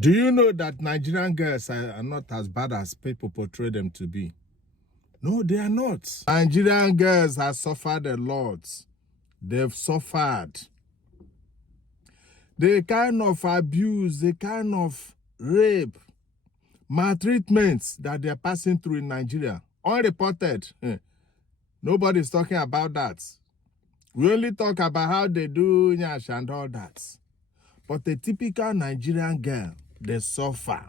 Do you know that Nigerian girls are not as bad as people portray them to be? No, they are not. Nigerian girls have suffered a lot. They've suffered. The kind of abuse, the kind of rape, maltreatments that they're passing through in Nigeria, unreported. Nobody's talking about that. We only talk about how they do nyash and all that. But the typical Nigerian girl, they suffer.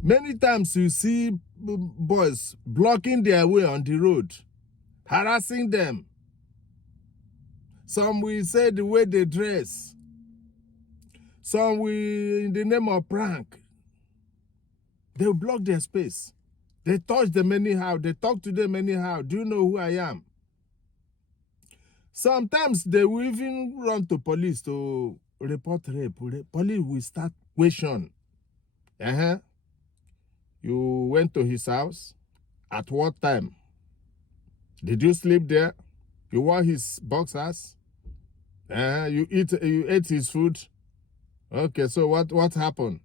Many times you see boys blocking their way on the road, harassing them. Some will say the way they dress. Some will, in the name of prank, they block their space. They touch them anyhow. They talk to them anyhow. Do you know who I am? Sometimes they will even run to police to report rape. Police will start question. You went to his house? At what time? Did you sleep there? You wore his boxers? You ate his food? Okay, so what happened?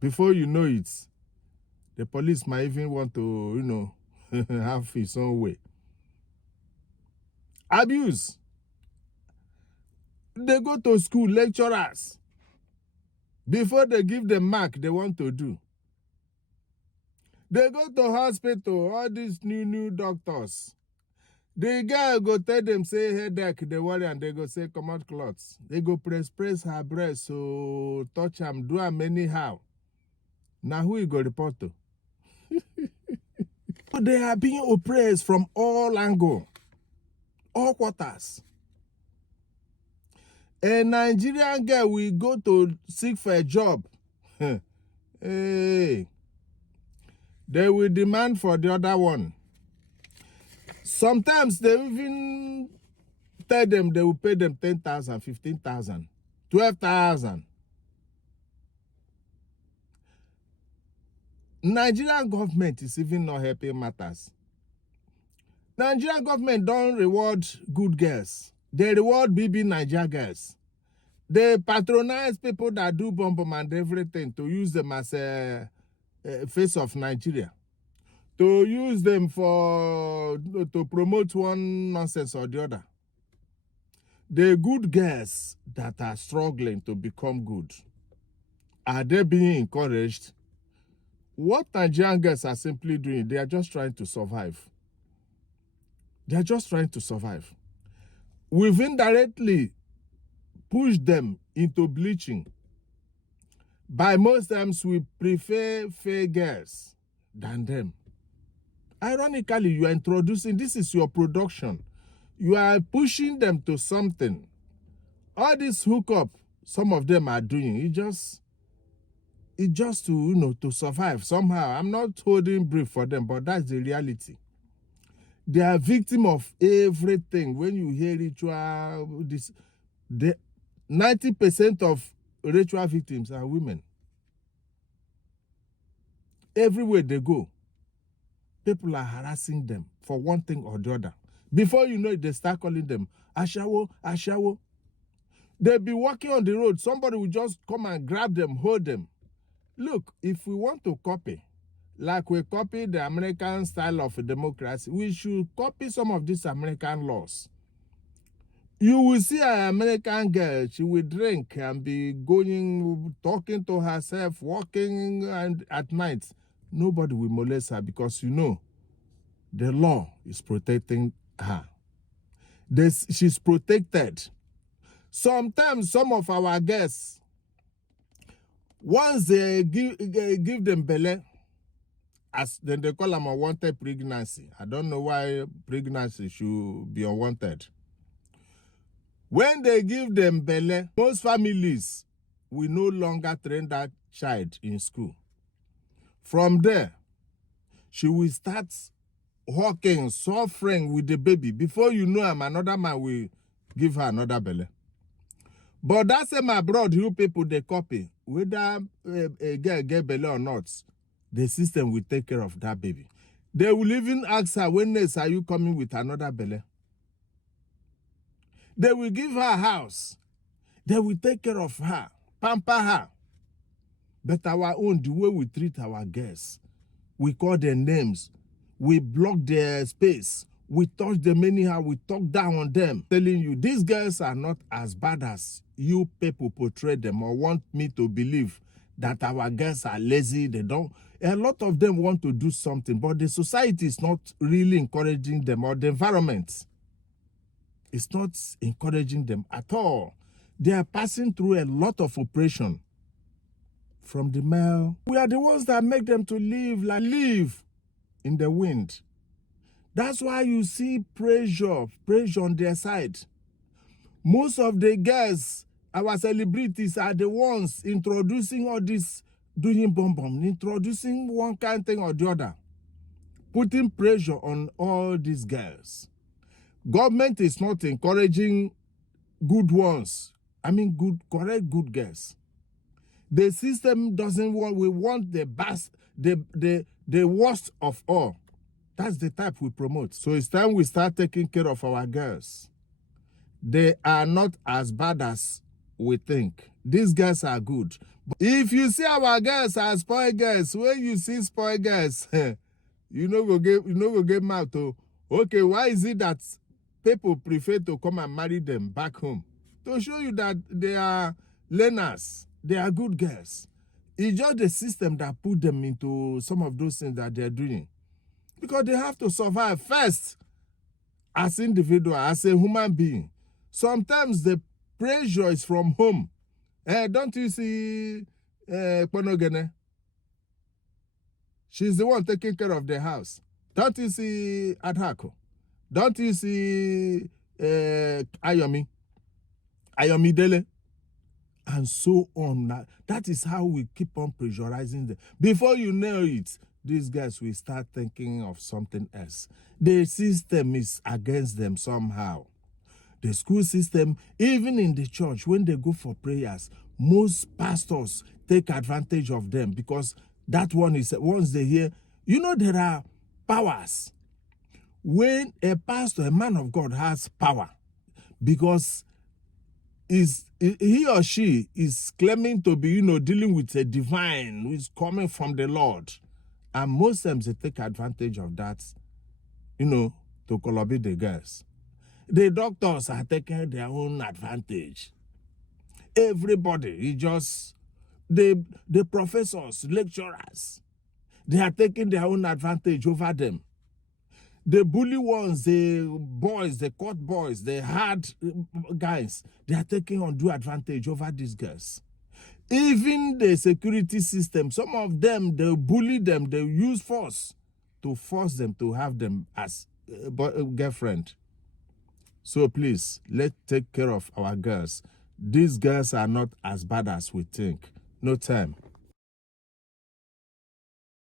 Before you know it, the police might even want to, have his own way. Abuse. They go to school, lecturers. Before they give the mark they want to do. They go to hospital, all these new doctors. The guy go tell them, say headache, they worry, and they go say, come out clots. They go press her breast, so touch them, do them anyhow. Now who you go report to? They are being oppressed from all angles, all quarters. A Nigerian girl will go to seek for a job. Hey, they will demand for the other one. Sometimes they even tell them they will pay them 10,000, 15,000, 12,000. Nigerian government is even not helping matters. Nigerian government don't reward good girls. They reward BB Niger girls. They patronize people that do bomb and everything to use them as a face of Nigeria. To use them to promote one nonsense or the other. The good girls that are struggling to become good, are they being encouraged? What Nigerian girls are simply doing, they are just trying to survive. They are just trying to survive. We've indirectly pushed them into bleaching. By most times, we prefer fair girls than them. Ironically, you are introducing, this is your production. You are pushing them to something. All this hookup, some of them are doing, it just to survive somehow. I'm not holding brief for them, but that's the reality. They are victim of everything. When you hear ritual, 90% of ritual victims are women. Everywhere they go, people are harassing them for one thing or the other. Before you know it, they start calling them Ashawo, Ashawo. They'll be walking on the road. Somebody will just come and grab them, hold them. Look, if we want to copy, like we copy the American style of democracy, we should copy some of these American laws. You will see an American girl, she will drink and be going, talking to herself, walking and at night. Nobody will molest her because the law is protecting her. She's protected. Sometimes some of our girls, once they give them belly, as then they call them unwanted pregnancy. I don't know why pregnancy should be unwanted. When they give them belly, most families will no longer train that child in school. From there, she will start walking, suffering with the baby. Before you know him, another man will give her another belly. But that same abroad, you people, they copy. Whether a girl get belly or not, the system will take care of that baby. They will even ask her, when next are you coming with another belly? They will give her a house. They will take care of her, pamper her. But our own, the way we treat our girls, we call their names, we block their space, we touch them anyhow, we talk down on them. Telling you, these girls are not as bad as you people portray them or want me to believe that our girls are lazy. They don't. A lot of them want to do something, but the society is not really encouraging them, or the environment is not encouraging them at all. They are passing through a lot of oppression from the male. We are the ones that make them to live in the wind. That's why you see pressure on their side. Most of the girls, our celebrities, are the ones introducing all this, doing bomb, introducing one kind of thing or the other, putting pressure on all these girls. Government is not encouraging good ones. I mean, correct good girls. The system doesn't want, we want the best, the worst of all. That's the type we promote. So it's time we start taking care of our girls. They are not as bad as we think. These girls are good. But if you see our girls as spoiled girls, when you see spoiled girls, you know go get mad to, okay, why is it that people prefer to come and marry them back home? To show you that they are learners. They are good girls. It's just the system that put them into some of those things that they're doing. Because they have to survive first as individual, as a human being. Sometimes the pressure is from home. Don't you see Ponogene? She's the one taking care of the house. Don't you see Adhako? Don't you see Ayomi Dele? And so on. That is how we keep on pressurizing them. Before you know it, these guys will start thinking of something else. The system is against them somehow. The school system, even in the church, when they go for prayers, most pastors take advantage of them, because that one is, once they hear, you know, there are powers. When a pastor, a man of God, has power, because he or she is claiming to be, dealing with a divine who is coming from the Lord. And most times they take advantage of that, to collaborate the girls. The doctors are taking their own advantage. Everybody is just, the professors, lecturers, they are taking their own advantage over them. The bully ones, the boys, the court boys, the hard guys, they are taking undue advantage over these girls. Even the security system, some of them, they bully them, they use force to force them to have them as a girlfriend. So please, let's take care of our girls. These girls are not as bad as we think. No time.